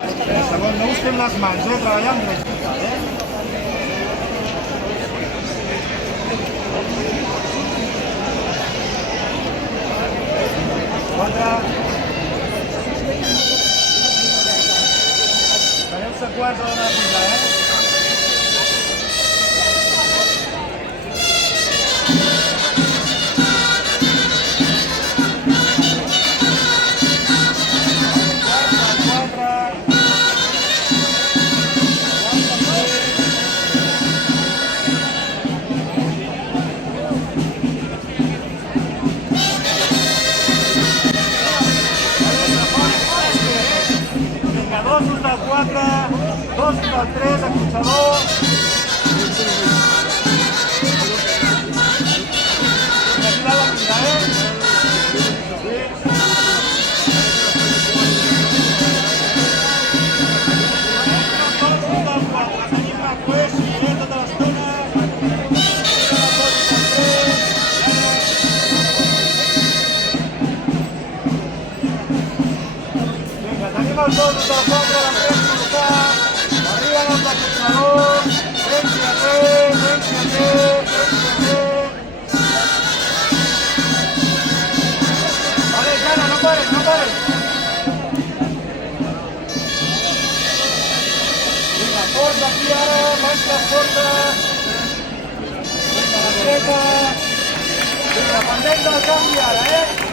Segon, no busquem les mans, treballar amb rectificar, Quatre. Fareu-se quarts a l'hora de pujar, Dos del 4, dos del 3, acotxador. Aquí la mira, tenim els dos del 4, la 3 col·locat, arriben els acotxadors, vents a tres, vents a tres, vents a tres. Vale, Jana, no pares, no pares. Vinga, força aquí ara, manxa força. Vinga, la dreta. Vinga, pendent del canvi ara,